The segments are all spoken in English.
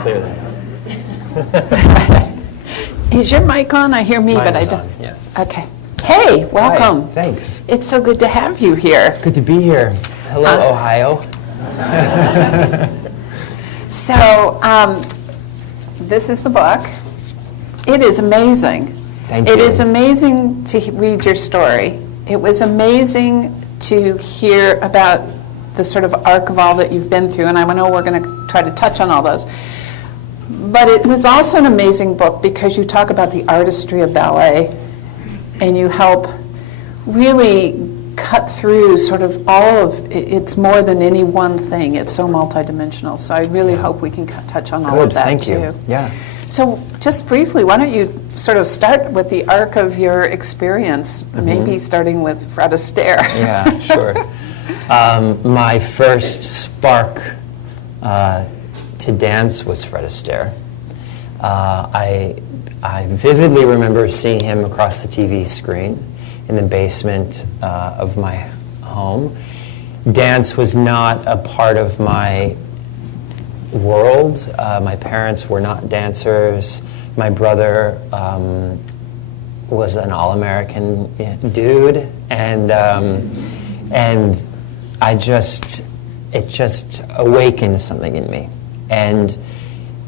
clearly. Is your mic on? I hear me, Mine but I is don't. on, yeah. Okay. Hey, welcome. Hi, thanks. It's so good to have you here. Good to be here. Hello, Ohio. So, this is the book. It is amazing. Thank you. It is amazing to read your story. It was amazing to hear about the sort of arc of all that you've been through, and I know we're going to try to touch on all those. But it was also an amazing book because you talk about the artistry of ballet, and you help really cut through sort of all of it's more than any one thing. It's so multidimensional. So I really hope we can touch on all of that thank too. you. Yeah. So just briefly, why don't you sort of start with the arc of your experience, maybe starting with Fred Astaire. Yeah, sure. My first spark to dance was Fred Astaire. I vividly remember seeing him across the TV screen in the basement of my home. Dance was not a part of my world. My parents were not dancers. My brother was an all-American dude, and it just awakened something in me. And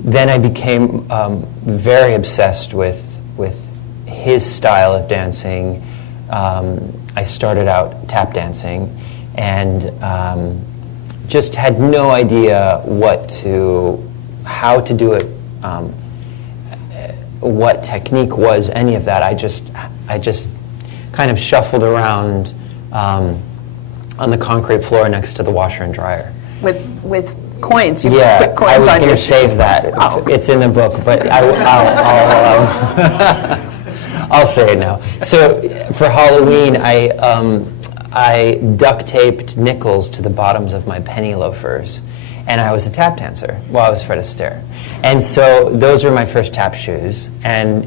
then I became very obsessed with his style of dancing. I started out tap dancing, and just had no idea how to do it, what technique was, any of that. I just kind of shuffled around on the concrete floor next to the washer and dryer. With coins, you Yeah, put coins I was on going your to save that. Oh. It's in the book, but I'll say it now. So for Halloween, I duct taped nickels to the bottoms of my penny loafers, and I was a tap dancer while I was Fred Astaire. And so those were my first tap shoes, and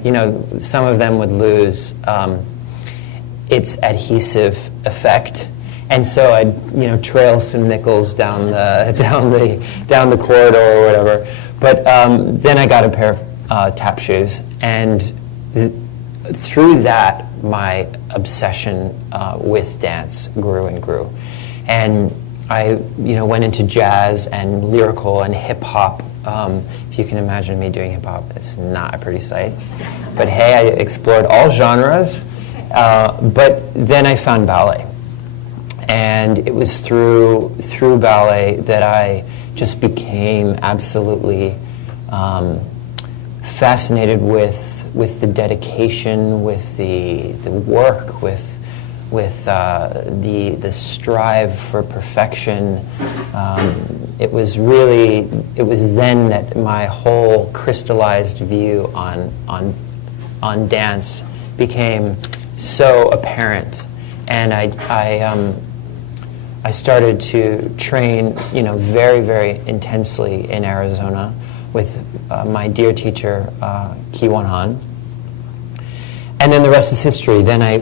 some of them would lose its adhesive effect. And so I'd trail some nickels down the corridor or whatever. But then I got a pair of tap shoes, and through that, my obsession with dance grew and grew. And I went into jazz and lyrical and hip hop. If you can imagine me doing hip hop, it's not a pretty sight. But hey, I explored all genres. But then I found ballet. And it was through ballet that I just became absolutely fascinated with the dedication, with the work, with the strive for perfection. It was then that my whole crystallized view on dance became so apparent, and I started to train, very, very intensely in Arizona with my dear teacher, Ki Won Han. And then the rest is history. Then I,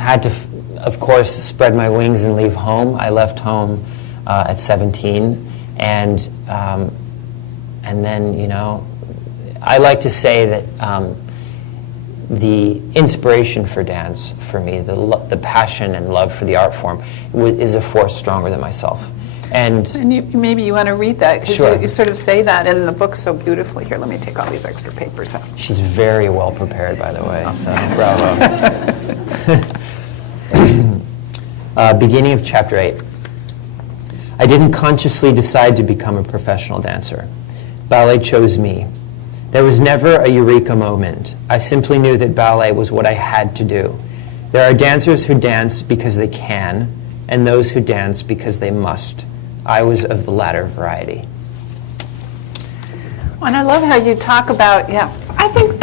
had to, of course, spread my wings and leave home. I left home at 17, and then, I like to say that the inspiration for dance, for me, the passion and love for the art form, is a force stronger than myself. And maybe you want to read that, because Sure. you sort of say that in the book so beautifully. Here, let me take all these extra papers out. She's very well prepared, by the way, so bravo. Beginning of chapter 8. I didn't consciously decide to become a professional dancer. Ballet chose me. There was never a eureka moment. I simply knew that ballet was what I had to do. There are dancers who dance because they can, and those who dance because they must. I was of the latter variety. Well, and I love how you talk about, I think,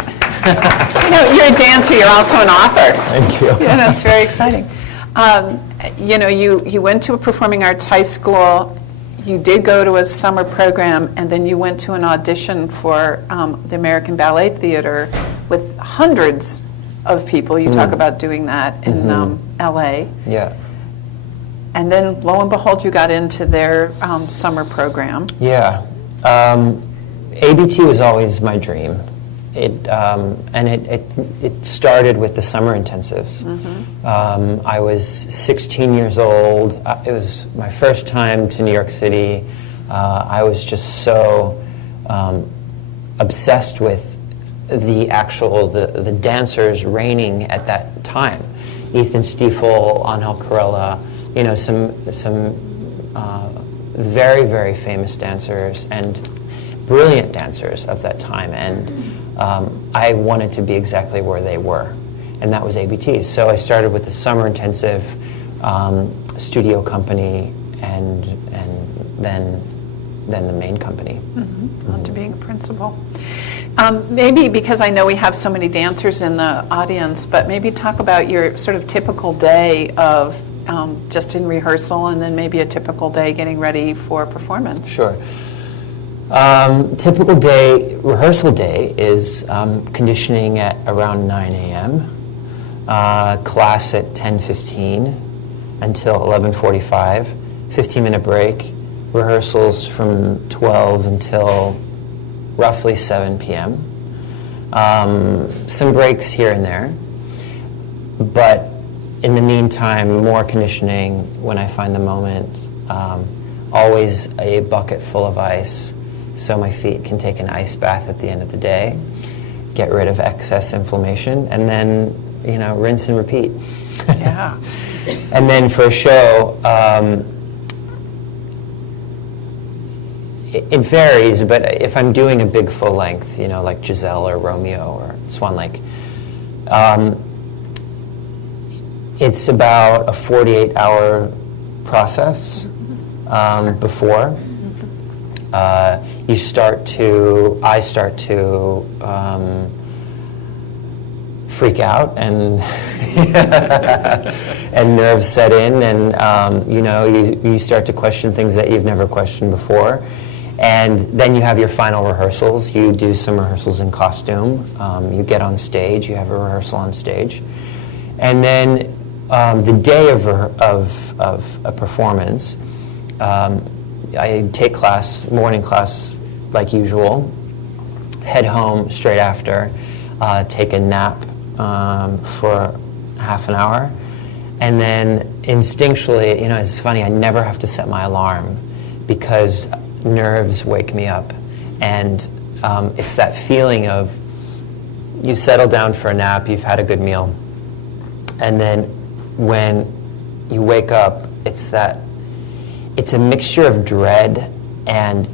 you're a dancer, you're also an author. Thank you. Yeah, that's very exciting. You went to a performing arts high school. You did go to a summer program, and then you went to an audition for the American Ballet Theater with hundreds of people. You talk about doing that in LA. Yeah. And then, lo and behold, you got into their summer program. Yeah. ABT was always my dream. It started with the summer intensives. I was 16 years old. It was my first time to New York City. I was just so obsessed with the dancers reigning at that time. Ethan Stiefel, Angel Corella, some very, very famous dancers and brilliant dancers of that time. And I wanted to be exactly where they were, and that was ABT. So I started with the summer intensive studio company, and then the main company. On to being a principal. Maybe because I know we have so many dancers in the audience, but maybe talk about your sort of typical day of just in rehearsal, and then maybe a typical day getting ready for performance. Sure. Typical day, rehearsal day, is conditioning at around 9 a.m., class at 10:15 until 11:45, 15-minute break, rehearsals from 12 until roughly 7 p.m. Some breaks here and there, but in the meantime, more conditioning when I find the moment. Always a bucket full of ice, so my feet can take an ice bath at the end of the day, get rid of excess inflammation, and then, rinse and repeat. Yeah. And then for a show, it varies, but if I'm doing a big full length, like Giselle or Romeo or Swan Lake, it's about a 48-hour process before. I start to freak out, and and nerves set in, and you start to question things that you've never questioned before. And then you have your final rehearsals. You do some rehearsals in costume. You get on stage. You have a rehearsal on stage, and then the day of a performance, I take morning class like usual. Head home straight after. Take a nap for half an hour, and then instinctually, it's funny. I never have to set my alarm because nerves wake me up, and it's that feeling of you settle down for a nap, you've had a good meal, and then when you wake up, it's a mixture of dread and,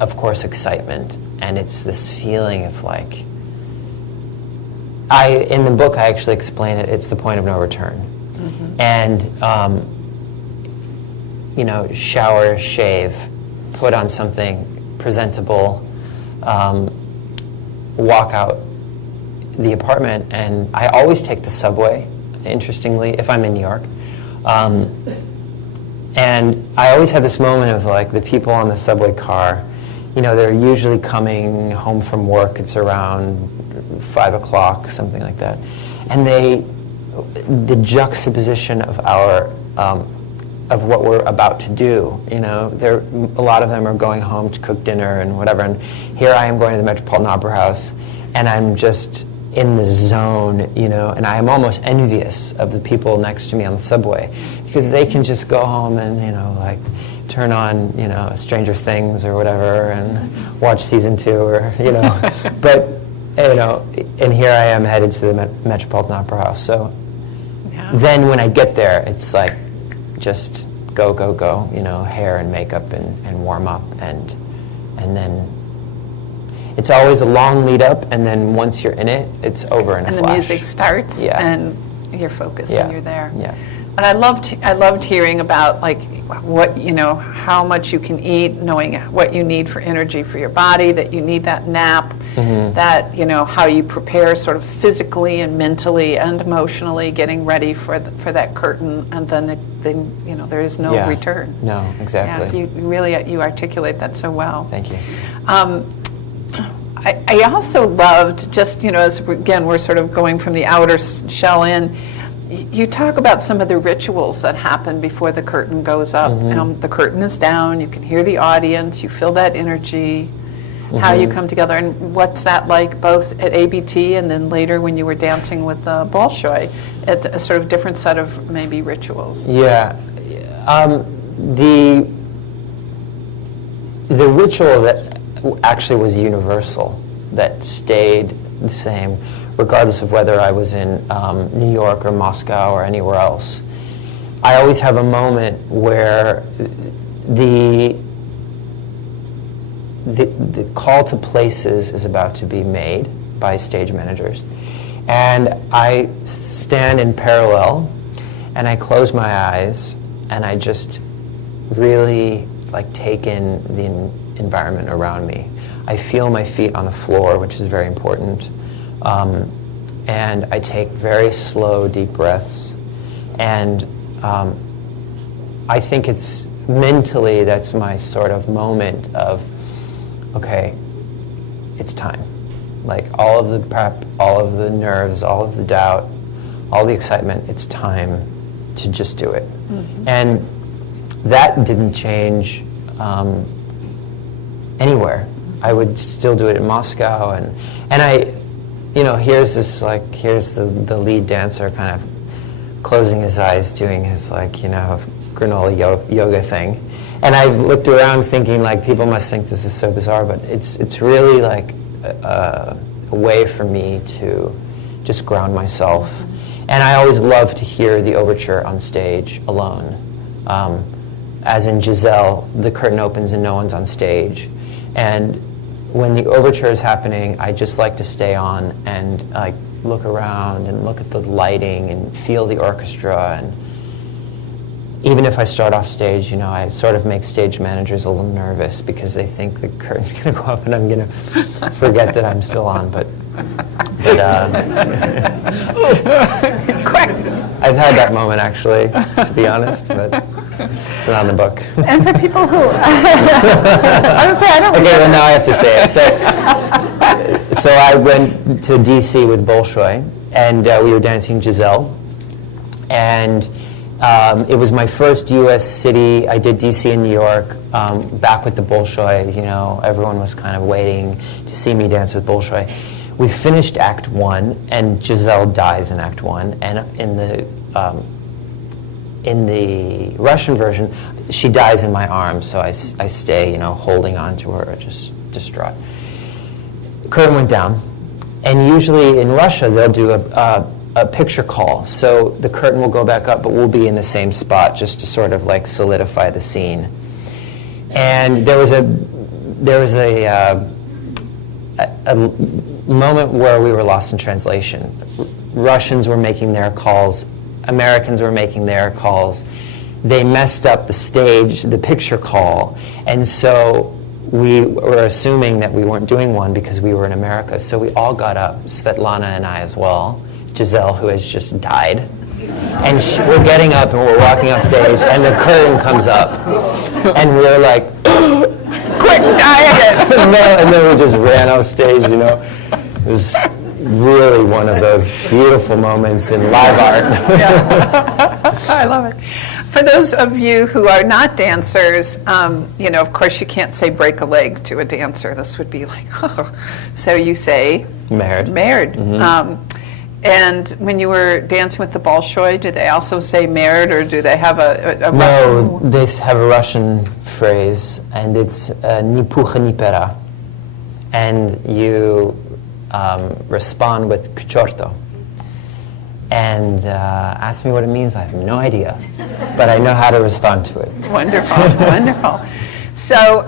of course, excitement, and it's this feeling of like, in the book I actually explain it, it's the point of no return. And shower, shave, put on something presentable, walk out the apartment, and I always take the subway, interestingly, if I'm in New York. And I always have this moment of like the people on the subway car, they're usually coming home from work, it's around 5 o'clock, something like that. And the juxtaposition of of what we're about to do, a lot of them are going home to cook dinner and whatever, and here I am going to the Metropolitan Opera House, and I'm just in the zone, and I am almost envious of the people next to me on the subway, because they can just go home and, like turn on, Stranger Things or whatever and watch season 2 or, but, and here I am headed to the Metropolitan Opera House. So then when I get there, it's like, just go, hair and makeup and warm up, and then it's always a long lead up, and then once you're in it, it's over in a flash. And the music starts, and you're focused, and you're there. Yeah. And I loved hearing about like what how much you can eat, knowing what you need for energy for your body, that you need that nap, that how you prepare sort of physically and mentally and emotionally, getting ready for that curtain, and then there is no return. No, exactly. Yeah, you articulate that so well. Thank you. I also loved, just as again we're sort of going from the outer shell in. You talk about some of the rituals that happen before the curtain goes up. The curtain is down, you can hear the audience, you feel that energy. how you come together, and what's that like both at ABT and then later when you were dancing with the Bolshoi, at a sort of different set of maybe rituals? Yeah. The ritual that actually was universal, that stayed the same, regardless of whether I was in New York or Moscow or anywhere else. I always have a moment where the call to places is about to be made by stage managers. And I stand in parallel, and I close my eyes, and I just really take in the environment around me. I feel my feet on the floor, which is very important. And I take very slow, deep breaths. And I think it's mentally, that's my sort of moment of, okay, it's time. All of the prep, all of the nerves, all of the doubt, all the excitement, it's time to just do it. Mm-hmm. And that didn't change anywhere. I would still do it in Moscow, and I, here's the lead dancer kind of closing his eyes, doing his granola yoga thing. And I looked around thinking people must think this is so bizarre, but it's really a way for me to just ground myself. And I always love to hear the overture on stage alone. As in Giselle, the curtain opens and no one's on stage. And when the overture is happening, I just like to stay on and look around and look at the lighting and feel the orchestra. And even if I start off stage, I sort of make stage managers a little nervous because they think the curtain's going to go up and I'm going to forget that I'm still on. But Quick! I've had that moment, actually, to be honest, but it's not in the book. And for people who... I was say, I don't... Okay, well, now I have to say it. So I went to D.C. with Bolshoi, and we were dancing Giselle. And it was my first U.S. city. I did D.C. and New York, back with the Bolshoi. Everyone was kind of waiting to see me dance with Bolshoi. We finished Act 1, and Giselle dies in Act 1. And in the Russian version, she dies in my arms, so I stay, holding on to her, just distraught. Curtain went down, and usually in Russia they'll do a picture call, so the curtain will go back up, but we'll be in the same spot just to sort of solidify the scene. And there was a moment where we were lost in translation. Russians were making their calls, Americans were making their calls. They messed up the stage, the picture call, and so we were assuming that we weren't doing one because we were in America. So we all got up, Svetlana and I as well, Giselle, who has just died. And we're getting up and we're walking off stage, and the curtain comes up, and we're like, quick, diet! And then we just ran off stage, It was really one of those beautiful moments in live art. Yeah. I love it. For those of you who are not dancers, of course you can't say break a leg to a dancer. This would be So you say... Married. Mm-hmm. And when you were dancing with the Bolshoi, do they also say married, or do they have a No, Russian? They have a Russian phrase, and it's ni pucha ni pera. And you respond with k chorto. And ask me what it means, I have no idea. But I know how to respond to it. Wonderful, wonderful. So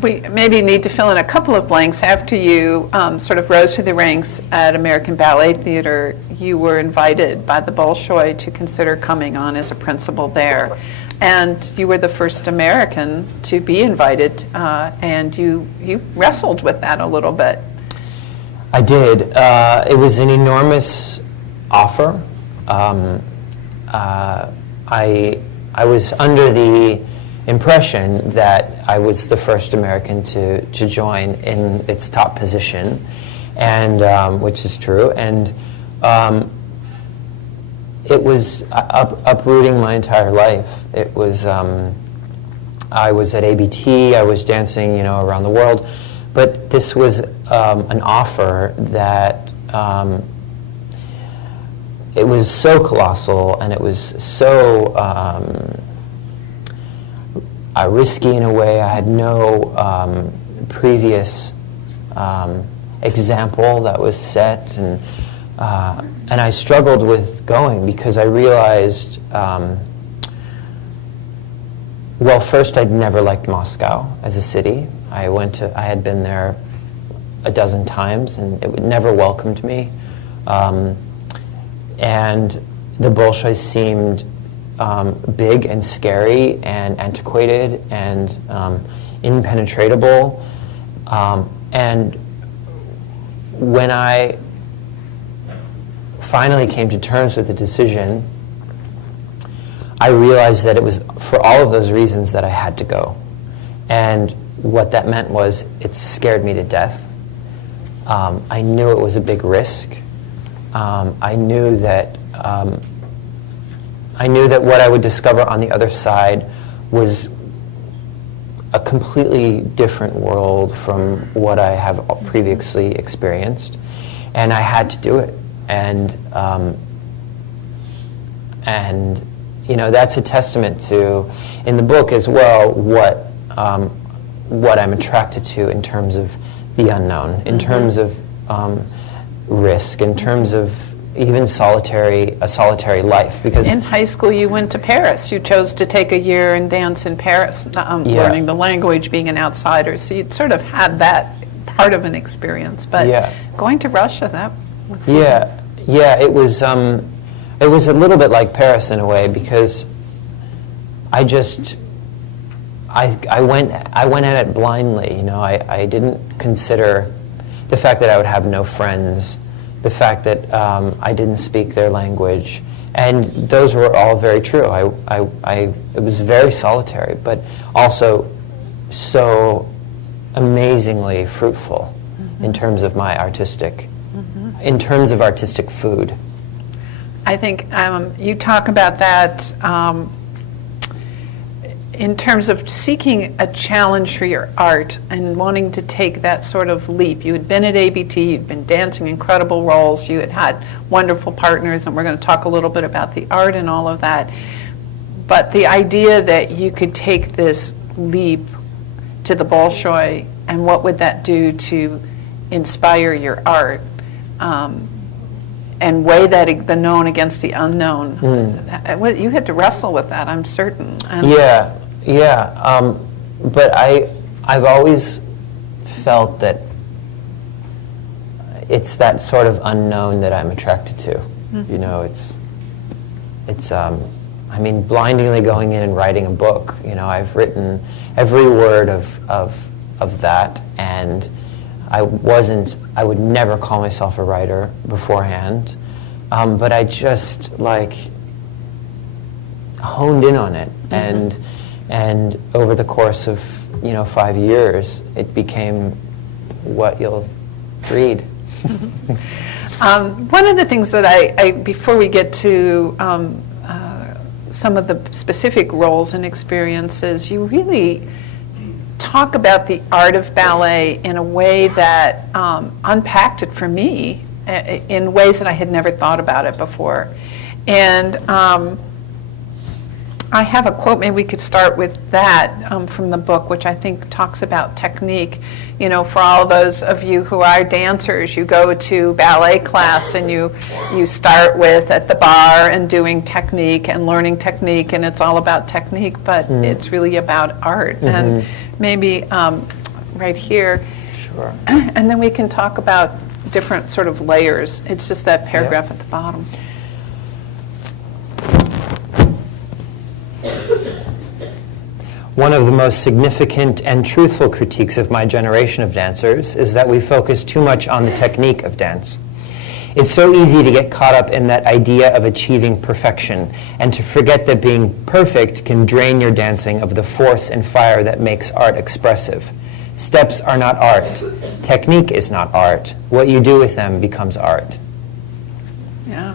we maybe need to fill in a couple of blanks. After you sort of rose through the ranks at American Ballet Theatre, you were invited by the Bolshoi to consider coming on as a principal there. And you were the first American to be invited, and you wrestled with that a little bit. I did. It was an enormous offer. I was under the impression that I was the first American to join in its top position, and which is true. And it was uprooting my entire life. It was I was at ABT, I was dancing, around the world, but this was an offer that it was so colossal, and it was so risky in a way. I had no previous example that was set, and I struggled with going because I realized, well, first, I'd never liked Moscow as a city. I had been there a dozen times, and it never welcomed me. And the Bolshoi seemed big and scary and antiquated and impenetrable. And when I finally came to terms with the decision, I realized that it was for all of those reasons that I had to go. And what that meant was it scared me to death. I knew it was a big risk. I knew that what I would discover on the other side was a completely different world from what I have previously experienced, and I had to do it. And that's a testament to, in the book as well, what I'm attracted to in terms of the unknown, in terms of risk, in terms of even a solitary life. Because in high school you went to Paris. You chose to take a year and dance in Paris, learning the language, being an outsider. So you'd sort of had that part of an experience. But going to Russia, that was it was a little bit like Paris in a way, because I went at it blindly. I didn't consider the fact that I would have no friends, the fact that I didn't speak their language, and those were all very true. It was very solitary, but also so amazingly fruitful in terms of my artistic, in terms of artistic food. I think you talk about that in terms of seeking a challenge for your art and wanting to take that sort of leap. You had been at ABT, you'd been dancing incredible roles, you had wonderful partners, and we're going to talk a little bit about the art and all of that. But the idea that you could take this leap to the Bolshoi, and what would that do to inspire your art, and weigh that the known against the unknown. You had to wrestle with that, I'm certain. But I've always felt that it's that sort of unknown that I'm attracted to. I mean, blindingly going in and writing a book. I've written every word of that, and I would never call myself a writer beforehand, but I just honed in on it, and over the course of 5 years, it became what you'll read. One of the things that I before we get to some of the specific roles and experiences, you really talk about the art of ballet in a way that unpacked it for me in ways that I had never thought about it before. And I have a quote, maybe we could start with that from the book, which I think talks about technique. For all those of you who are dancers, you go to ballet class and you start with at the bar and doing technique and learning technique, and it's all about technique, but it's really about art. And maybe right here. Sure. And then we can talk about different sort of layers. It's just that paragraph at the bottom. One of the most significant and truthful critiques of my generation of dancers is that we focus too much on the technique of dance. It's so easy to get caught up in that idea of achieving perfection and to forget that being perfect can drain your dancing of the force and fire that makes art expressive. Steps are not art. Technique is not art. What you do with them becomes art. Yeah.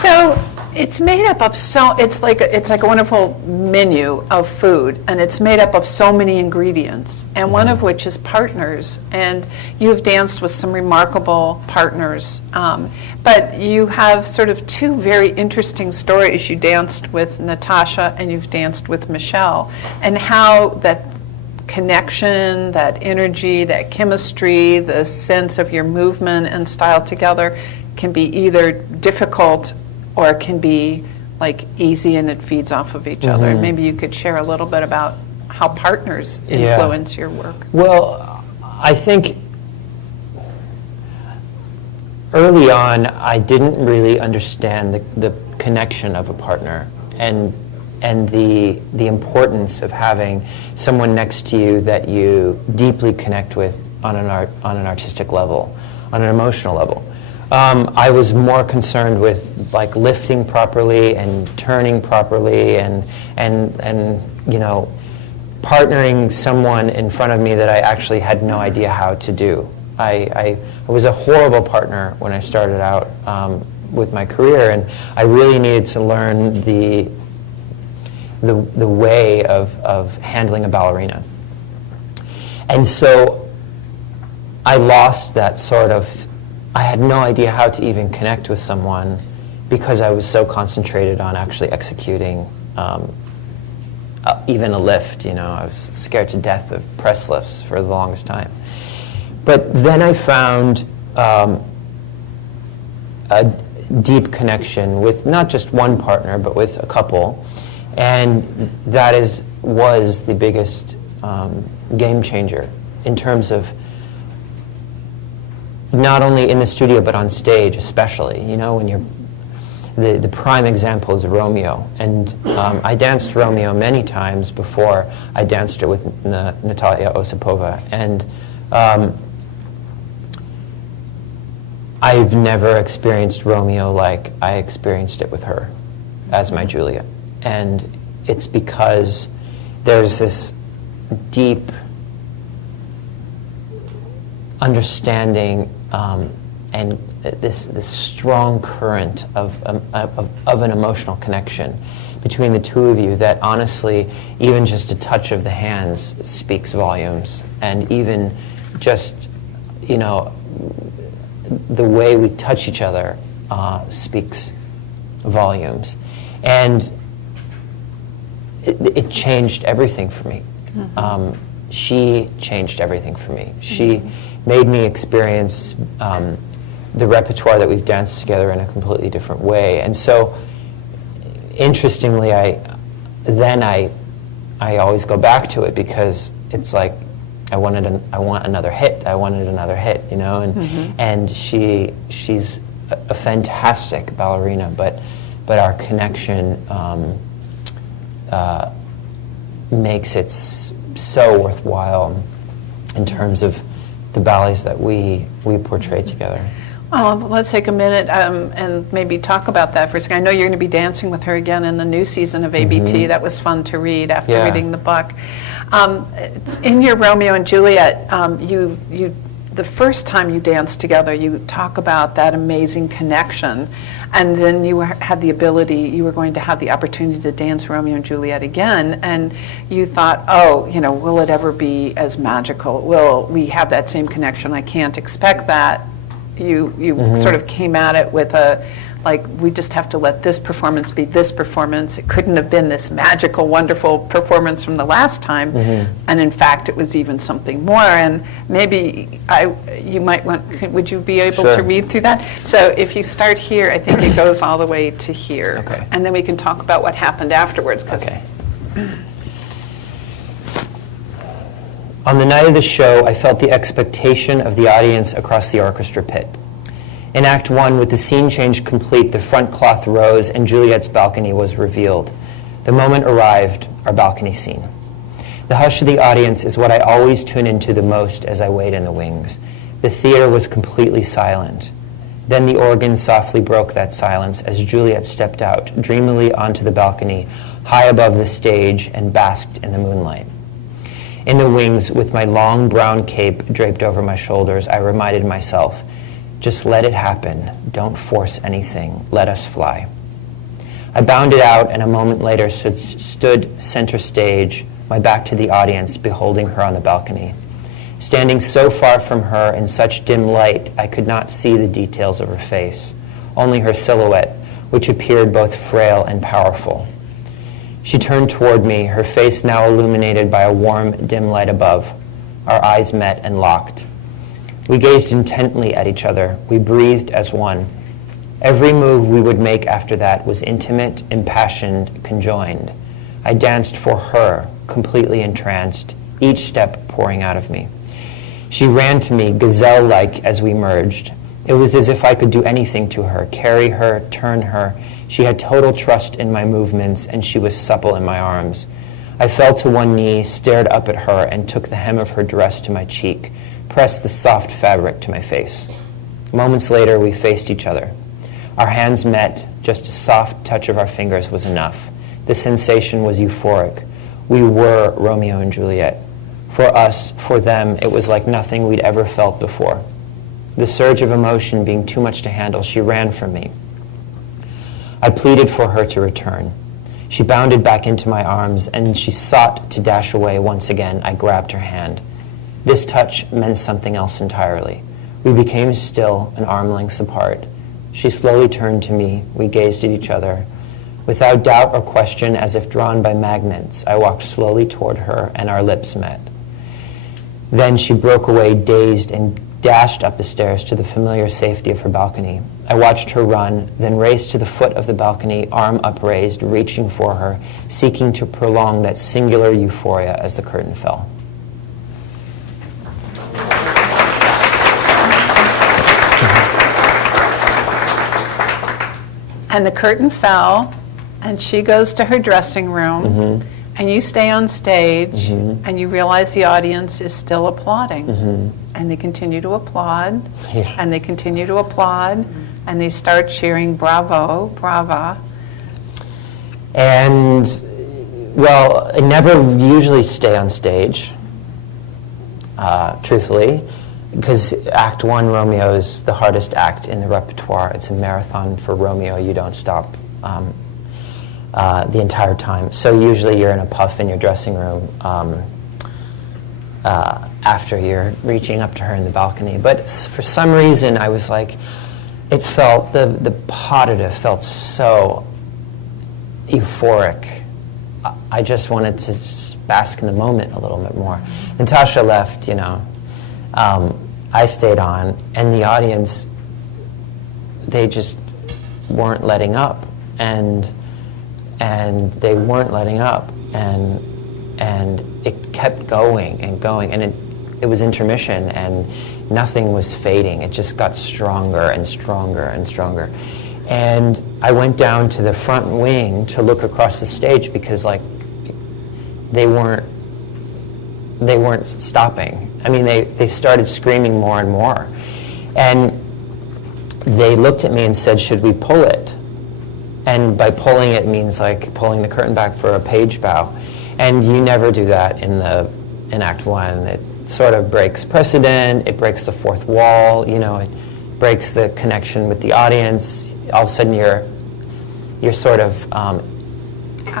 So It's made up of it's like a wonderful menu of food, and it's made up of so many ingredients, and one of which is partners. And you've danced with some remarkable partners, but you have sort of two very interesting stories. You danced with Natasha and you've danced with Michelle, and how that connection, that energy, that chemistry, the sense of your movement and style together can be either difficult or it can be like easy and it feeds off of each other. And maybe you could share a little bit about how partners influence your work. Well, I think early on I didn't really understand the connection of a partner and the importance of having someone next to you that you deeply connect with on an artistic level, on an emotional level. I was more concerned with like lifting properly and turning properly and you know, partnering someone in front of me that I actually had no idea how to do. I was a horrible partner when I started out with my career, and I really needed to learn the way of handling a ballerina. And so I lost that sort of, I had no idea how to even connect with someone because I was so concentrated on actually executing even a lift. You know, I was scared to death of press lifts for the longest time. But then I found a deep connection with not just one partner, but with a couple, and that was the biggest game changer in terms of not only in the studio, but on stage especially. You know, when you're, the prime example is Romeo. And I danced Romeo many times before I danced it with Natalia Osipova. And I've never experienced Romeo like I experienced it with her as my Juliet. And it's because there's this deep understanding and this strong current of an emotional connection between the two of you that honestly, even just a touch of the hands speaks volumes. And even just, you know, the way we touch each other speaks volumes. And it changed everything for me. She changed everything for me. She made me experience the repertoire that we've danced together in a completely different way. And so, interestingly, I always go back to it because it's like I want another hit. I wanted another hit, you know. And she's a fantastic ballerina, but our connection makes it so worthwhile in terms of the ballets that we portray together. Well, let's take a minute and maybe talk about that for a second. I know you're going to be dancing with her again in the new season of ABT. That was fun to read after reading the book. In your Romeo and Juliet, the first time you danced together, you talk about that amazing connection, and then you had the ability, you were going to have the opportunity to dance Romeo and Juliet again, and you thought, oh, you know, will it ever be as magical? Will we have that same connection? I can't expect that. You sort of came at it with we just have to let this performance be this performance. It couldn't have been this magical, wonderful performance from the last time. And in fact, it was even something more. And maybe you might would you be able to read through that? So if you start here, I think it goes all the way to here. Okay. And then we can talk about what happened afterwards. Okay. On the night of the show, I felt the expectation of the audience across the orchestra pit. In Act 1, with the scene change complete, the front cloth rose and Juliet's balcony was revealed. The moment arrived, our balcony scene. The hush of the audience is what I always tune into the most as I wait in the wings. The theater was completely silent. Then the organ softly broke that silence as Juliet stepped out, dreamily onto the balcony, high above the stage, and basked in the moonlight. In the wings, with my long brown cape draped over my shoulders, I reminded myself, just let it happen. Don't force anything. Let us fly. I bounded out and a moment later stood center stage, my back to the audience, beholding her on the balcony. Standing so far from her in such dim light, I could not see the details of her face, only her silhouette, which appeared both frail and powerful. She turned toward me, her face now illuminated by a warm, dim light above. Our eyes met and locked. We gazed intently at each other. We breathed as one. Every move we would make after that was intimate, impassioned, conjoined. I danced for her, completely entranced, each step pouring out of me. She ran to me, gazelle-like, as we merged. It was as if I could do anything to her, carry her, turn her. She had total trust in my movements, and she was supple in my arms. I fell to one knee, stared up at her, and took the hem of her dress to my cheek, pressed the soft fabric to my face. Moments later, we faced each other. Our hands met. Just a soft touch of our fingers was enough. The sensation was euphoric. We were Romeo and Juliet. For us, for them, it was like nothing we'd ever felt before. The surge of emotion being too much to handle, she ran from me. I pleaded for her to return. She bounded back into my arms, and she sought to dash away once again. I grabbed her hand. This touch meant something else entirely. We became still, an arm lengths apart. She slowly turned to me. We gazed at each other. Without doubt or question, as if drawn by magnets, I walked slowly toward her, and our lips met. Then she broke away, dazed, and dashed up the stairs to the familiar safety of her balcony. I watched her run, then raced to the foot of the balcony, arm upraised, reaching for her, seeking to prolong that singular euphoria as the curtain fell. And the curtain fell, and she goes to her dressing room, and you stay on stage, and you realize the audience is still applauding. And they continue to applaud, and they continue to applaud, and they start cheering, bravo, brava. And, well, I never usually stay on stage, truthfully, because Act 1, Romeo, is the hardest act in the repertoire. It's a marathon for Romeo. You don't stop the entire time. So usually you're in a puff in your dressing room after you're reaching up to her in the balcony. But for some reason, I was like, it felt, the positive felt so euphoric. I just wanted to bask in the moment a little bit more. Natasha left, you know. I stayed on, and the audience, they just weren't letting up, and they weren't letting up, and it kept going and going, and it was intermission, and nothing was fading. It just got stronger and stronger and stronger. And I went down to the front wing to look across the stage because, like, they weren't stopping. I mean, they started screaming more and more. And they looked at me and said, should we pull it? And by pulling it means like pulling the curtain back for a page bow. And you never do that in Act 1. It sort of breaks precedent, it breaks the fourth wall, you know, it breaks the connection with the audience. All of a sudden you're sort of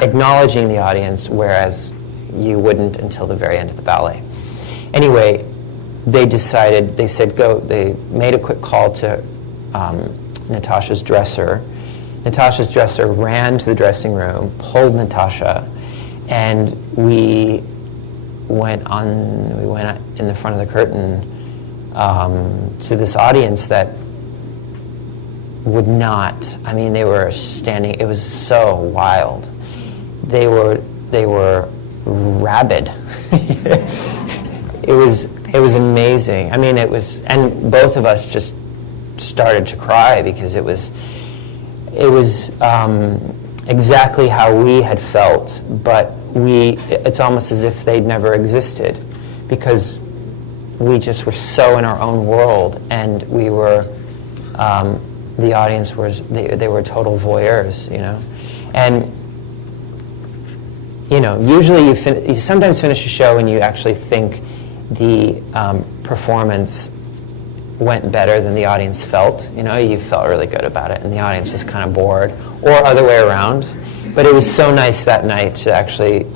acknowledging the audience, whereas you wouldn't until the very end of the ballet. Anyway, they said go. They made a quick call to Natasha's dresser. Natasha's dresser ran to the dressing room, pulled Natasha, and we went in the front of the curtain to this audience that would not, I mean, they were standing, it was so wild. They were rabid. It was amazing. I mean, it was, and both of us just started to cry because it was exactly how we had felt, but it's almost as if they'd never existed because we just were so in our own world, and we were, the audience they were total voyeurs, you know, and you know, usually you sometimes finish a show and you actually think the performance went better than the audience felt. You know, you felt really good about it, and the audience was kind of bored, or other way around. But it was so nice that night to actually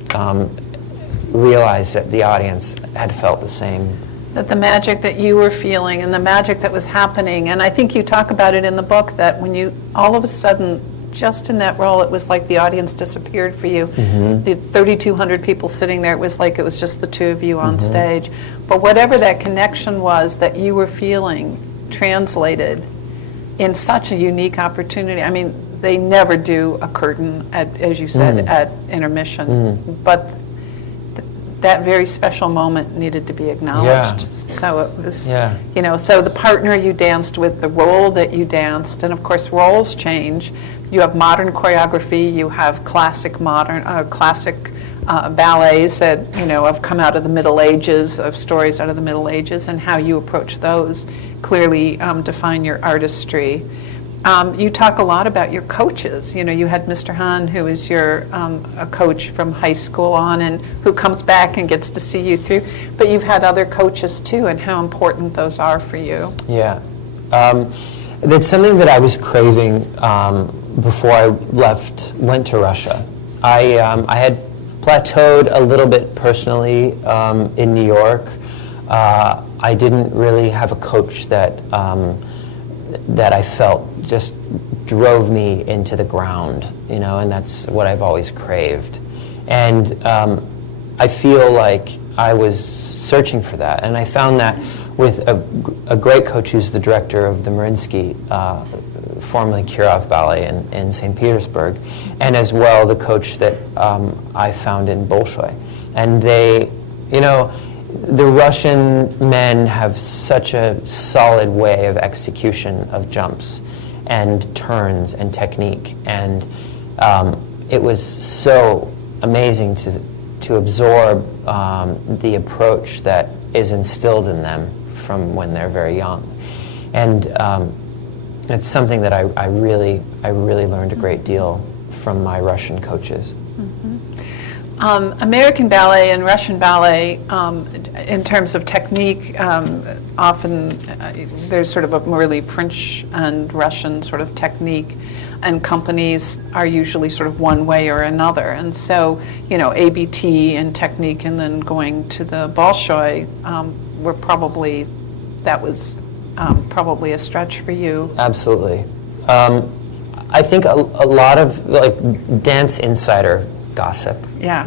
realize that the audience had felt the same. That the magic that you were feeling and the magic that was happening, and I think you talk about it in the book, that when you, all of a sudden, just in that role, it was like the audience disappeared for you. The 3,200 people sitting there, it was like it was just the two of you on stage. But whatever that connection was that you were feeling translated in such a unique opportunity. I mean, they never do a curtain, as you said, at intermission, but that very special moment needed to be acknowledged. So it was, you know, so the partner you danced with, the role that you danced, and of course roles change. You have modern choreography, you have classic ballets that, you know, have come out of the Middle Ages, of stories out of the Middle Ages, and how you approach those clearly define your artistry. You talk a lot about your coaches. You know, you had Mr. Han, who is your a coach from high school on, and who comes back and gets to see you through. But you've had other coaches too, and how important those are for you. Yeah, that's something that I was craving before I went to Russia. I had plateaued a little bit personally in New York. I didn't really have a coach that I felt just drove me into the ground, you know, and that's what I've always craved. And I feel like I was searching for that, and I found that with a great coach who's the director of the Mariinsky, formerly Kirov Ballet in St. Petersburg, and as well the coach that I found in Bolshoi. And they, you know, the Russian men have such a solid way of execution of jumps and turns and technique, and it was so amazing to absorb the approach that is instilled in them from when they're very young. And it's something that I really learned a great deal from my Russian coaches. American ballet and Russian ballet, in terms of technique, often there's sort of a really French and Russian sort of technique, and companies are usually sort of one way or another. And so, you know, ABT and technique, and then going to the Bolshoi, that was probably a stretch for you. Absolutely. I think a lot of like Dance Insider gossip. Yeah.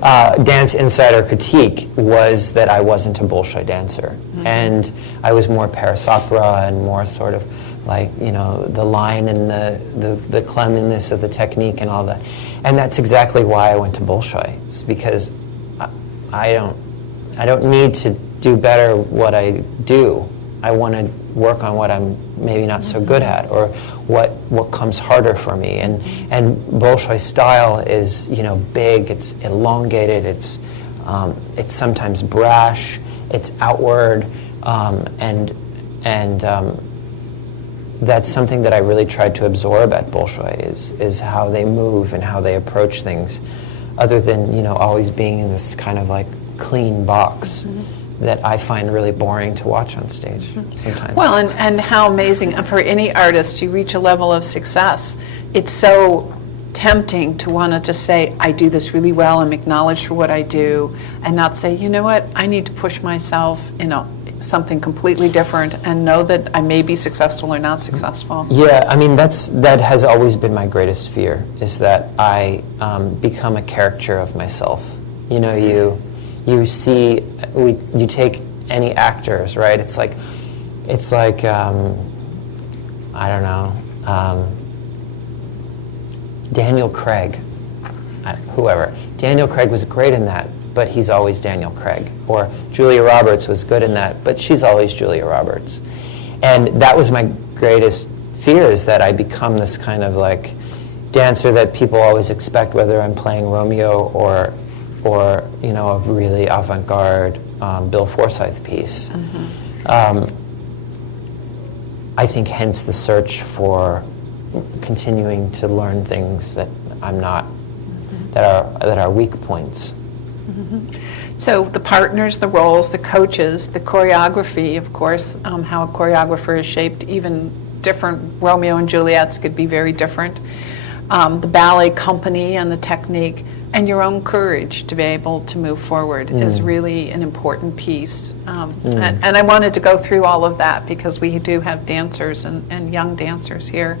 Dance Insider critique was that I wasn't a Bolshoi dancer, and I was more Paris opera and more sort of like, you know, the line and the cleanliness of the technique and all that. And that's exactly why I went to Bolshoi. It's because I don't need to do better what I do. I want to work on what I'm maybe not so good at, or what comes harder for me. And Bolshoi style is, you know, big, it's elongated, it's sometimes brash, it's outward, and that's something that I really tried to absorb at Bolshoi, is how they move and how they approach things, other than, you know, always being in this kind of like clean box that I find really boring to watch on stage sometimes. Well, and how amazing for any artist, you reach a level of success. It's so tempting to want to just say, I do this really well, I'm acknowledged for what I do, and not say, you know what, I need to push myself in something completely different and know that I may be successful or not successful. Yeah, I mean, that has always been my greatest fear, is that I become a caricature of myself. You know, you see, you take any actors, right? It's like I don't know, Daniel Craig, whoever. Daniel Craig was great in that, but he's always Daniel Craig. Or Julia Roberts was good in that, but she's always Julia Roberts. And that was my greatest fear, is that I become this kind of like dancer that people always expect, whether I'm playing Romeo or you know, a really avant-garde Bill Forsyth piece. I think hence the search for continuing to learn things that I'm not, that are weak points. So the partners, the roles, the coaches, the choreography, of course, how a choreographer is shaped, even different, Romeo and Juliet's could be very different. The ballet company and the technique, and your own courage to be able to move forward is really an important piece. And I wanted to go through all of that because we do have dancers and young dancers here.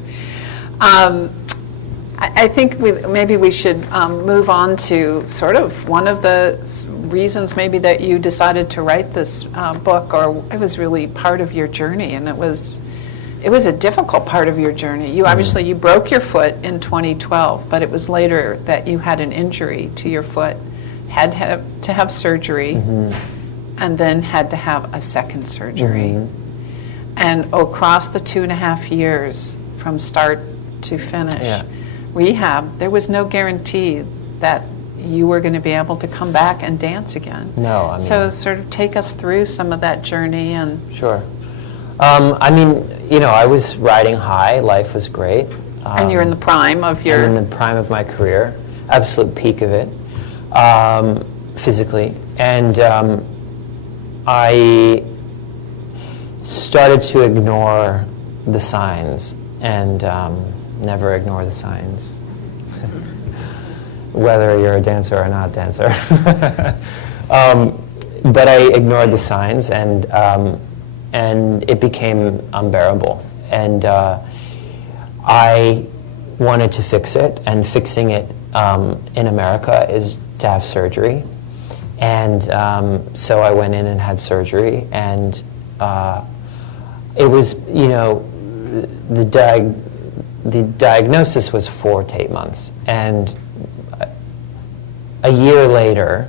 I think maybe we should move on to sort of one of the reasons maybe that you decided to write this book, or it was really part of your journey, and it was a difficult part of your journey. You obviously, you broke your foot in 2012, but it was later that you had an injury to your foot, had to have surgery, and then had to have a second surgery. And across the 2.5 years from start to finish, rehab, there was no guarantee that you were going to be able to come back and dance again. No, I mean, so sort of take us through some of that journey. And sure. I mean, you know, I was riding high. Life was great. And you're in the prime of your... I'm in the prime of my career, absolute peak of it, physically. And I started to ignore the signs, and never ignore the signs, whether you're a dancer or not a dancer. But I ignored the signs, and it became unbearable. And I wanted to fix it, and fixing it in America is to have surgery. And so I went in and had surgery, and it was, you know, the diagnosis was 4 to 8 months. And a year later,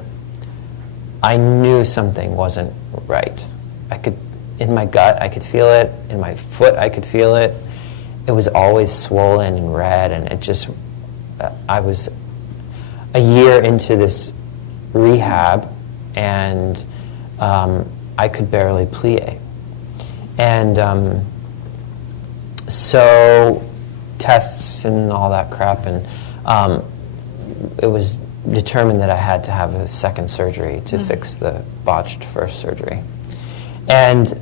I knew something wasn't right. In my gut, I could feel it. In my foot, I could feel it. It was always swollen and red, and it just, I was a year into this rehab, and I could barely plie. And so tests and all that crap, and it was determined that I had to have a second surgery to fix the botched first surgery. And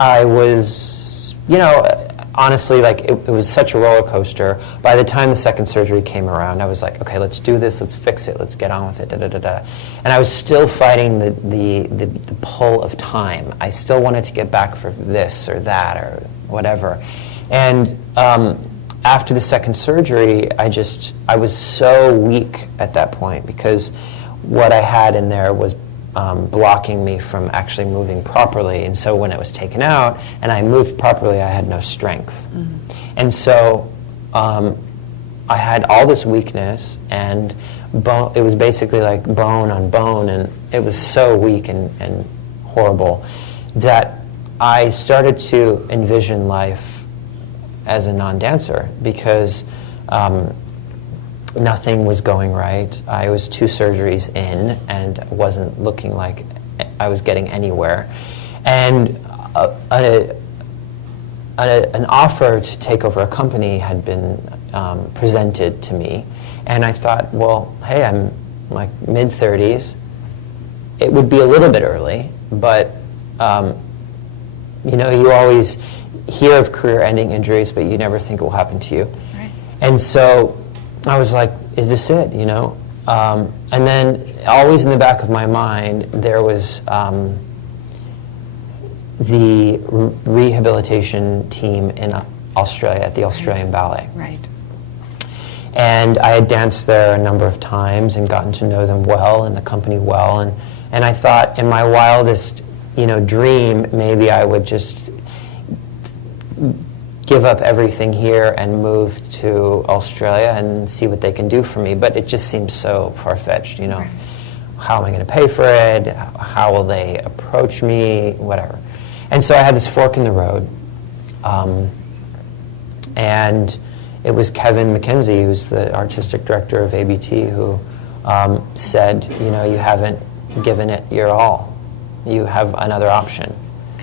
I was, you know, honestly, like, it was such a roller coaster. By the time the second surgery came around, I was like, okay, let's do this, let's fix it, let's get on with it, da da da da. And I was still fighting the pull of time. I still wanted to get back for this or that or whatever. And after the second surgery, I was so weak at that point, because what I had in there was blocking me from actually moving properly. And so when it was taken out and I moved properly, I had no strength. And so I had all this weakness, and it was basically like bone on bone, and it was so weak and horrible that I started to envision life as a non-dancer, because nothing was going right. I was 2 surgeries in and wasn't looking like I was getting anywhere. And an offer to take over a company had been presented to me. And I thought, well, hey, I'm like mid-30s. It would be a little bit early, but you know, you always hear of career-ending injuries, but you never think it will happen to you. Right. And so I was like, is this it, you know? And then always in the back of my mind, there was the rehabilitation team in Australia, at the Australian Ballet. Right. And I had danced there a number of times and gotten to know them well and the company well. And I thought, in my wildest, you know, dream, maybe I would just give up everything here and move to Australia and see what they can do for me. But it just seems so far-fetched, you know. Right. How am I going to pay for it? How will they approach me? Whatever. And so I had this fork in the road. And it was Kevin McKenzie, who's the artistic director of ABT, who said, you know, you haven't given it your all. You have another option.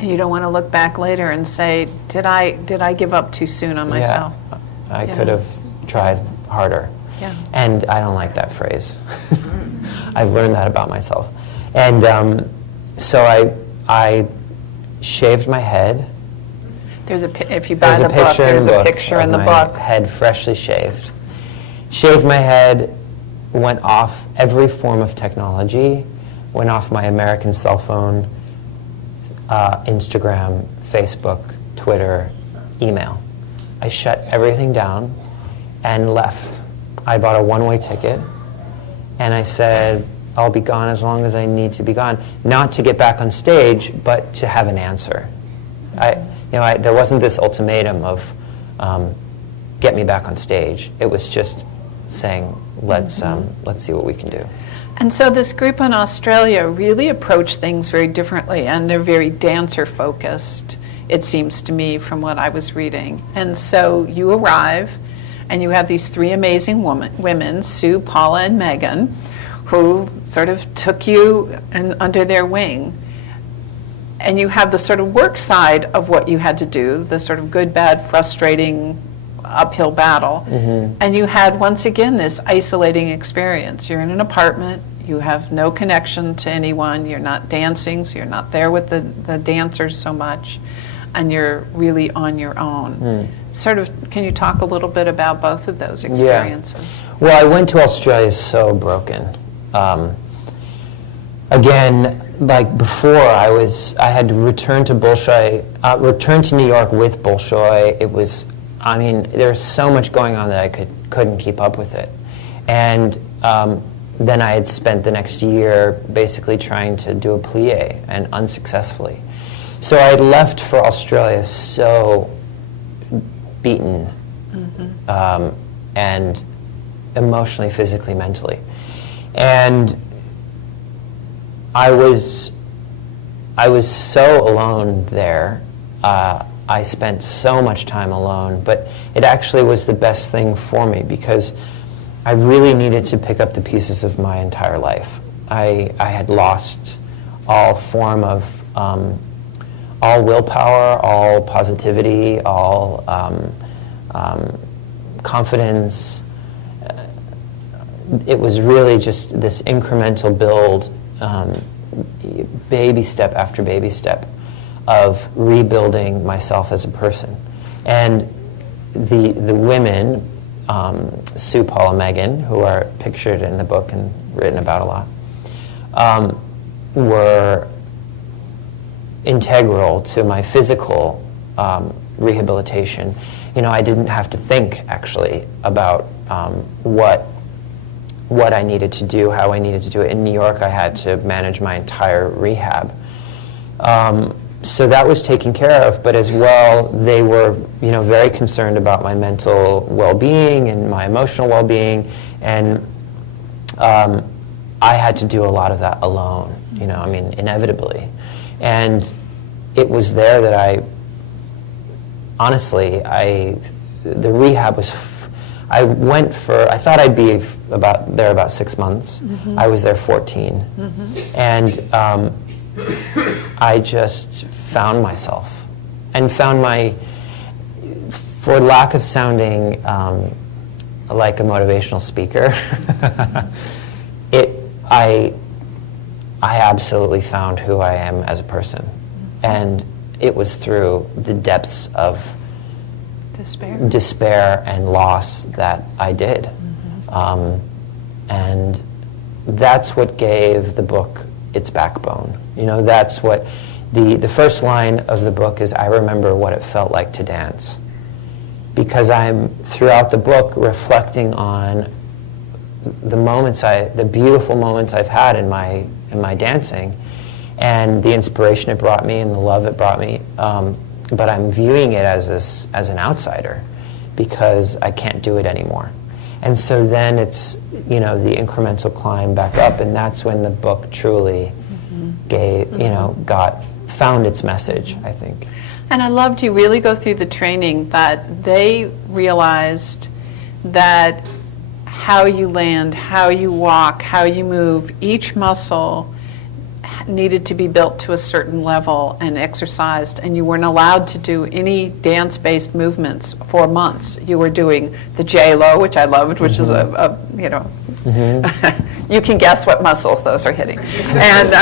You don't want to look back later and say, did I give up too soon on myself? Yeah, I could have tried harder. Yeah. And I don't like that phrase. I've learned that about myself. And so I shaved my head. If you buy the book, there's a picture in the book. Head freshly shaved. Shaved my head, went off every form of technology, went off my American cell phone, Instagram, Facebook, Twitter, email. I shut everything down and left. I bought a one-way ticket, and I said, I'll be gone as long as I need to be gone. Not to get back on stage, but to have an answer. There wasn't this ultimatum of get me back on stage. It was just saying, let's see what we can do. And so this group in Australia really approach things very differently, and they're very dancer-focused, it seems to me, from what I was reading. And so you arrive, and you have these three amazing women, Sue, Paula, and Megan, who sort of took you under their wing. And you have the sort of work side of what you had to do, the sort of good, bad, frustrating, uphill battle. And you had, once again, this isolating experience. You're in an apartment, you have no connection to anyone, you're not dancing, so you're not there with the dancers so much, and you're really on your own. Sort of, can you talk a little bit about both of those experiences? Yeah. Well, I went to Australia so broken. Again, like before, I had returned to Bolshoi, returned to New York with Bolshoi. It was, there was so much going on that I couldn't keep up with it. And then I had spent the next year basically trying to do a plie, and unsuccessfully. So I had left for Australia so beaten, and emotionally, physically, mentally. And I was so alone there. I spent so much time alone, but it actually was the best thing for me, because I really needed to pick up the pieces of my entire life. I had lost all form of, all willpower, all positivity, all confidence. It was really just this incremental build, baby step after baby step, of rebuilding myself as a person. And the women, Sue, Paula, Megan, who are pictured in the book and written about a lot, were integral to my physical rehabilitation. I didn't have to think, actually, about what I needed to do, how I needed to do it. In New York, I had to manage my entire rehab. So that was taken care of, but as well, they were, very concerned about my mental well-being and my emotional well-being, and I had to do a lot of that alone, inevitably. And it was there that the rehab was, I thought I'd be there about 6 months. I was there 14. And I just found myself, and found for lack of sounding like a motivational speaker, I absolutely found who I am as a person. And it was through the depths of despair and loss that I did. And that's what gave the book its backbone. That's what the first line of the book is, I remember what it felt like to dance. Because I'm, throughout the book, reflecting on the beautiful moments I've had in my dancing, and the inspiration it brought me and the love it brought me. But I'm viewing it as an outsider, because I can't do it anymore. And so then it's, the incremental climb back up, and that's when the book truly found its message, I think. And I loved you really go through the training that they realized that how you land, how you walk, how you move, each muscle needed to be built to a certain level and exercised, and you weren't allowed to do any dance-based movements for months. You were doing the J-Lo, which I loved, which is you can guess what muscles those are hitting. And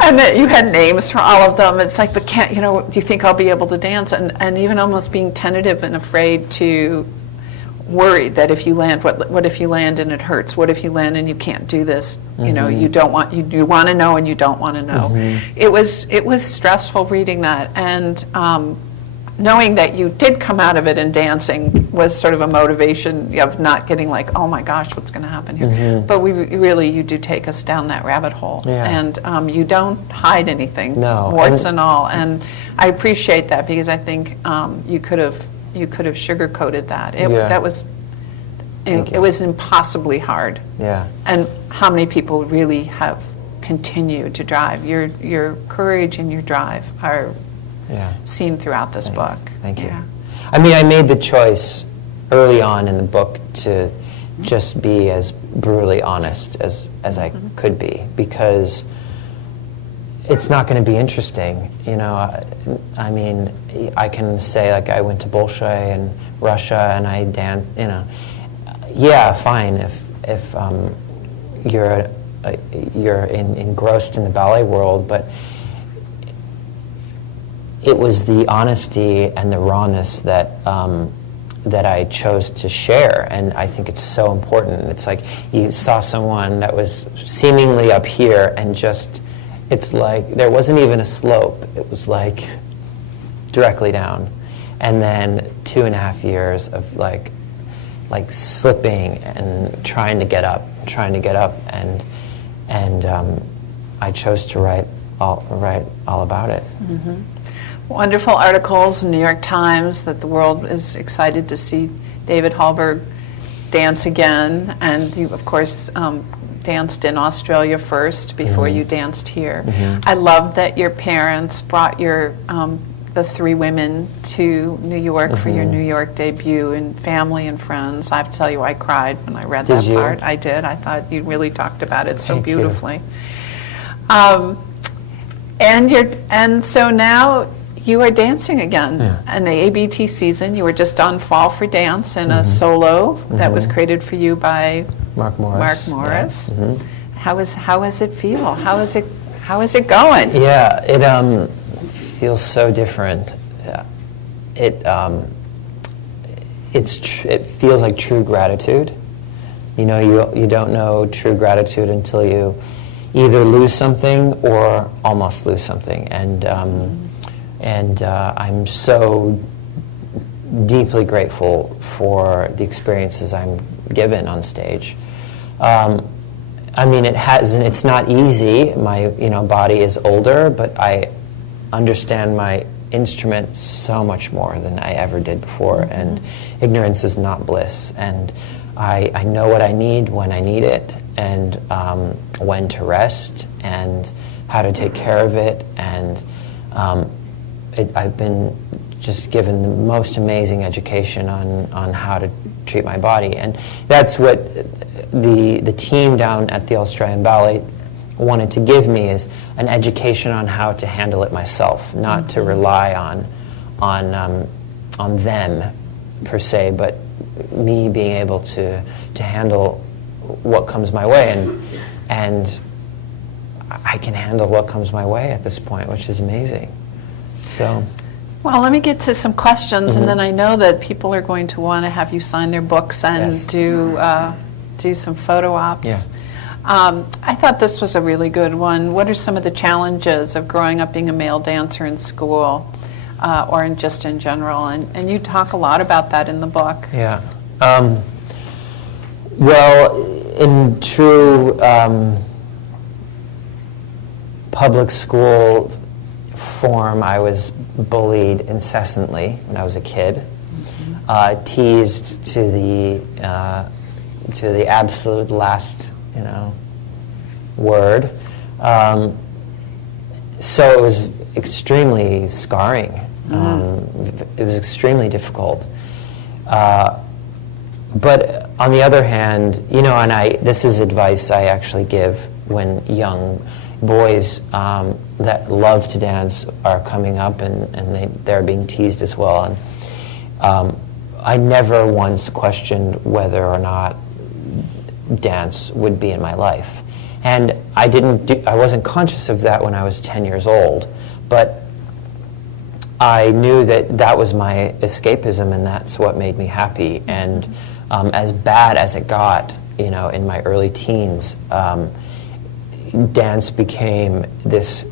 and that you had names for all of them. It's like, but can't, you know, do you think I'll be able to dance? And even almost being tentative and afraid to worried that if you land, what if you land and it hurts? What if you land and you can't do this? You know, you don't want, you want to know and you don't want to know. It was stressful reading that, and knowing that you did come out of it and dancing was sort of a motivation of not getting like, oh my gosh, what's going to happen here? But you do take us down that rabbit hole, and you don't hide anything, warts and all. And I appreciate that, because I think you could have sugarcoated that. That was, it was impossibly hard. And how many people really have continued to drive? Your courage and your drive are seen throughout this book. Thank you. I mean, I made the choice early on in the book to just be as brutally honest as I could be, because it's not going to be interesting, you know. I mean, I can say, like, I went to Bolshoi in Russia and I danced, you know. Yeah, fine if you're engrossed in the ballet world, but it was the honesty and the rawness that that I chose to share, and I think it's so important. It's like you saw someone that was seemingly up here, and just, it's like there wasn't even a slope. It was like directly down, and then 2.5 years of like slipping and trying to get up, and I chose to write all about it. Wonderful articles in New York Times that the world is excited to see David Hallberg dance again, and you, of course, danced in Australia first before you danced here. I love that your parents brought your the 3 women to New York for your New York debut, and family and friends. I have to tell you, I cried when I read that part. I did. I thought you really talked about it so beautifully. And so now you are dancing again. In the ABT season, you were just on Fall for Dance in a solo that was created for you by Mark Morris. How does it feel? How is it going? Yeah, it feels so different. It feels like true gratitude. You know, you don't know true gratitude until you either lose something or almost lose something, and I'm so deeply grateful for the experiences I'm given on stage. I mean, it's not easy. My body is older, but I understand my instrument so much more than I ever did before, and ignorance is not bliss. And I know what I need when I need it, and when to rest, and how to take care of it, and I've been just given the most amazing education on how to treat my body, and that's what the team down at the Australian Ballet wanted to give me, is an education on how to handle it myself, not to rely on them per se, but me being able to handle what comes my way, and I can handle what comes my way at this point, which is amazing. So, well, let me get to some questions, and then I know that people are going to want to have you sign their books and do some photo ops. I thought this was a really good one. What are some of the challenges of growing up being a male dancer in school, or just in general? And you talk a lot about that in the book. Well, in true public school form, I was bullied incessantly when I was a kid, teased to the absolute last, word. So it was extremely scarring. It was extremely difficult. But on the other hand, and this is advice I actually give when young boys that love to dance are coming up and they're being teased as well. And I never once questioned whether or not dance would be in my life. And I wasn't conscious of that when I was 10 years old, but I knew that was my escapism, and that's what made me happy. And as bad as it got, in my early teens, dance became this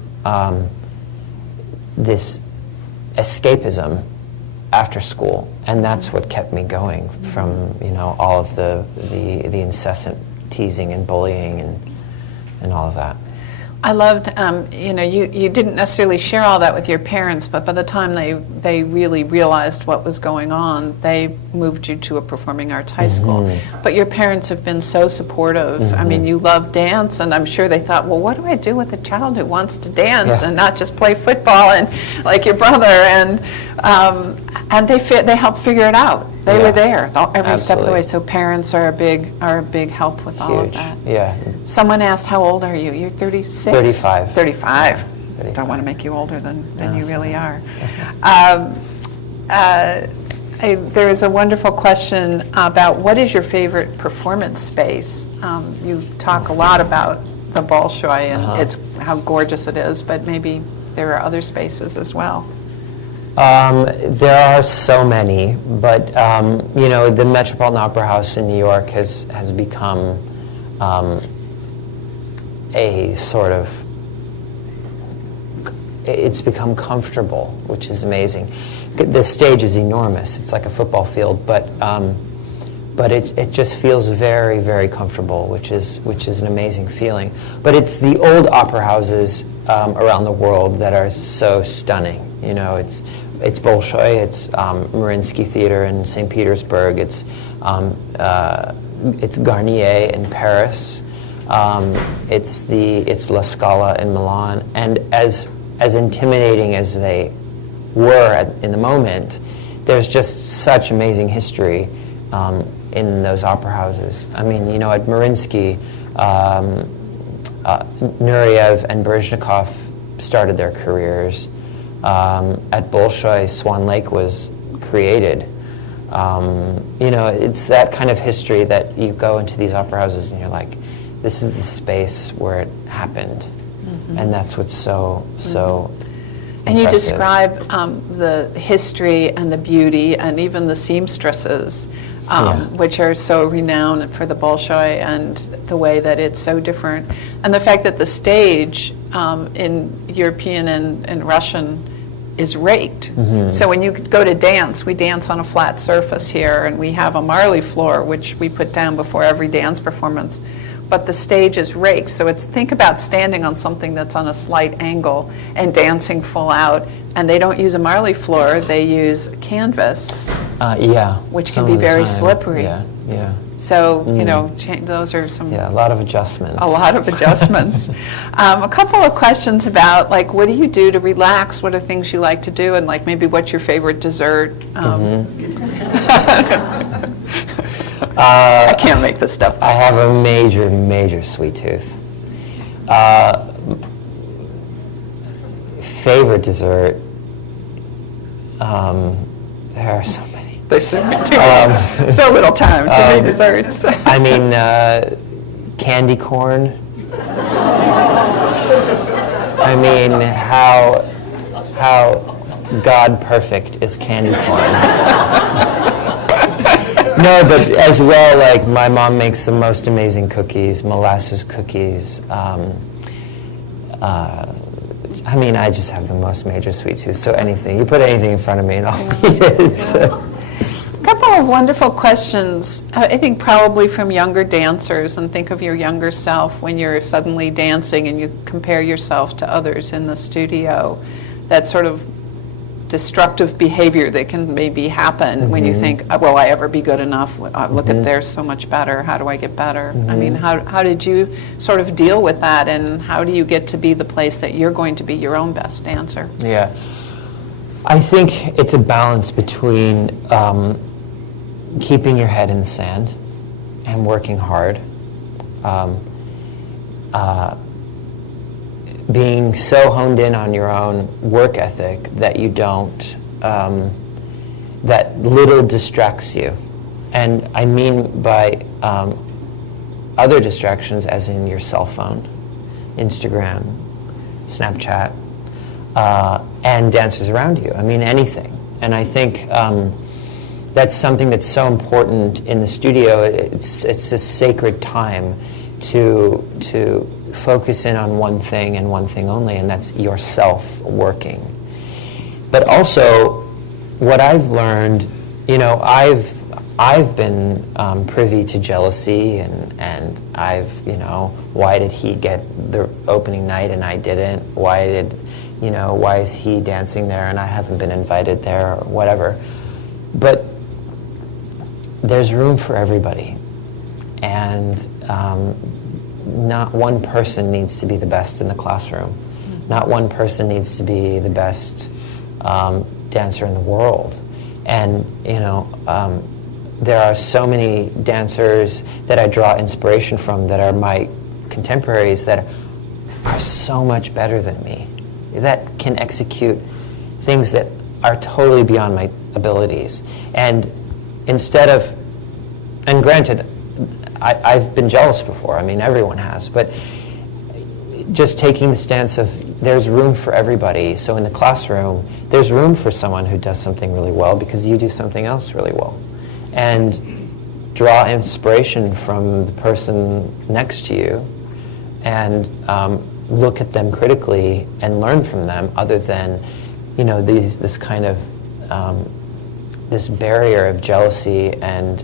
escapism after school, and that's what kept me going from all of the incessant teasing and bullying and all of that. I loved, you didn't necessarily share all that with your parents, but by the time they really realized what was going on, they moved you to a performing arts high school. But your parents have been so supportive. I mean, you love dance, and I'm sure they thought, well, what do I do with a child who wants to dance and not just play football and like your brother? And they helped figure it out. They were there every step of the way. So parents are a big help with all of that. Yeah. Someone asked, how old are you? You're 36? 35. 35. Don't want to make you older than you really are. There is a wonderful question about what is your favorite performance space? You talk a lot about the Bolshoi and it's how gorgeous it is, but maybe there are other spaces as well. There are so many, but the Metropolitan Opera House in New York has become a sort of, it's become comfortable, which is amazing. The stage is enormous; it's like a football field, but it just feels very, very comfortable, which is an amazing feeling. But it's the old opera houses around the world that are so stunning. It's Bolshoi, it's Mariinsky Theater in St. Petersburg, it's Garnier in Paris, it's La Scala in Milan, and as intimidating as they were in the moment, there's just such amazing history in those opera houses. I mean, at Mariinsky, Nureyev and Baryshnikov started their careers. At Bolshoi, Swan Lake was created. It's that kind of history that you go into these opera houses and you're like, this is the space where it happened. And that's what's so And you impressive. describe the history and the beauty and even the seamstresses, which are so renowned for the Bolshoi, and the way that it's so different. And the fact that the stage in European and Russian is raked. So when you go to dance, we dance on a flat surface here, and we have a marley floor, which we put down before every dance performance. But the stage is raked, so think about standing on something that's on a slight angle and dancing full out. And they don't use a marley floor; they use canvas, which can be very slippery. Yeah. So those are some. Yeah, a lot of adjustments. A lot of adjustments. A couple of questions about what do you do to relax? What are things you like to do, and maybe what's your favorite dessert? I can't make this stuff up. I have a major, major sweet tooth. Favorite dessert? There are so many. There's so little time to make desserts. I mean, candy corn. I mean, how God perfect is candy corn? No, but as well, my mom makes the most amazing cookies, molasses cookies. I mean, I just have the most major sweet tooth. So you put anything in front of me, and I'll eat it. A couple of wonderful questions, I think probably from younger dancers, and think of your younger self when you're suddenly dancing and you compare yourself to others in the studio. That sort of destructive behavior that can maybe happen when you think, will I ever be good enough? Look at theirs so much better. How do I get better? I mean, how did you sort of deal with that, and how do you get to be the place that you're going to be your own best dancer? Yeah. I think it's a balance between keeping your head in the sand and working hard. Being so honed in on your own work ethic that you don't, that little distracts you. And I mean by other distractions, as in your cell phone, Instagram, Snapchat, and dancers around you. I mean, anything. And I think that's something that's so important in the studio. It's a sacred time to focus in on one thing and one thing only, and that's yourself working. But also, what I've learned, you know, I've been privy to jealousy, and I've, you know, why did he get the opening night and I didn't? Why is he dancing there and I haven't been invited there, or whatever. But there's room for everybody, and not one person needs to be the best in the classroom. Mm-hmm. Not one person needs to be the best dancer in the world. And, you know, there are so many dancers that I draw inspiration from that are my contemporaries that are so much better than me, that can execute things that are totally beyond my abilities. And instead of, and granted, I've been jealous before, I mean, everyone has, but just taking the stance of there's room for everybody. So in the classroom, there's room for someone who does something really well because you do something else really well. And draw inspiration from the person next to you, and look at them critically and learn from them, other than, you know, this kind of this barrier of jealousy and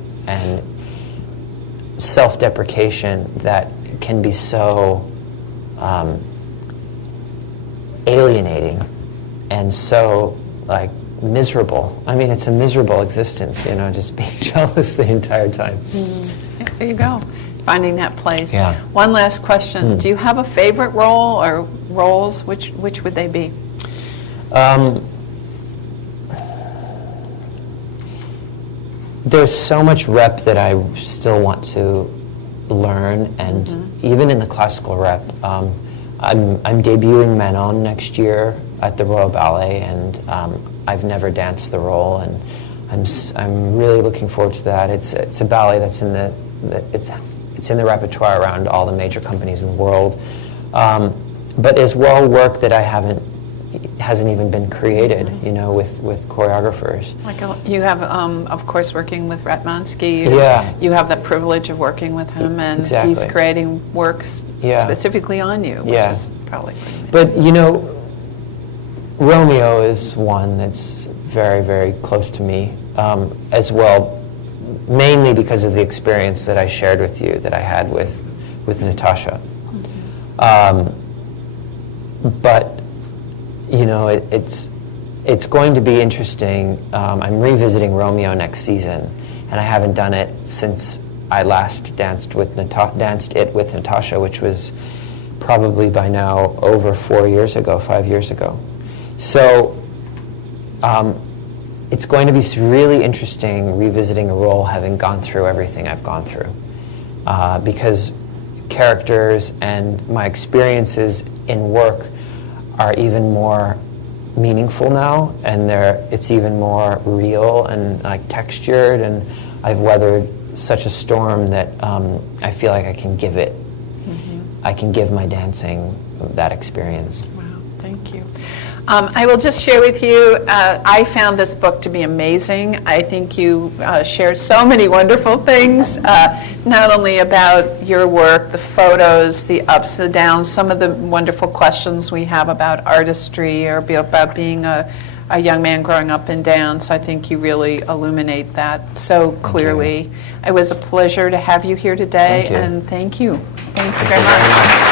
self-deprecation that can be so alienating and so like miserable. I mean, it's a miserable existence, you know, just being jealous the entire time. Mm-hmm. There you go, finding that place. Yeah. One last question. Do you have a favorite role or roles? Which would they be? There's so much rep that I still want to learn, and even in the classical rep, I'm debuting Manon next year at the Royal Ballet, and I've never danced the role, and I'm really looking forward to that. It's a ballet that's in the repertoire around all the major companies in the world, but as well work that hasn't even been created, you know, with choreographers. Like you have, of course, working with Ratmansky. Yeah. You have the privilege of working with him, and Exactly. he's creating works specifically on you, which is probably pretty amazing. But, you know, Romeo is one that's very, very close to me as well, mainly because of the experience that I shared with you that I had with Natasha. But, you know, it's going to be interesting. I'm revisiting Romeo next season, and I haven't done it since I last danced it with Natasha, which was probably by now over 5 years ago. So it's going to be really interesting revisiting a role having gone through everything I've gone through, because characters and my experiences in work are even more meaningful now, and it's even more real and like textured, and I've weathered such a storm that I feel like I can give it. I can give my dancing that experience. Wow, thank you. I will just share with you, I found this book to be amazing. I think you share so many wonderful things, not only about your work, the photos, the ups, the downs, some of the wonderful questions we have about artistry or about being a young man growing up in dance. I think you really illuminate that so clearly. It was a pleasure to have you here today, Thank you. and thank you. Thank you very much.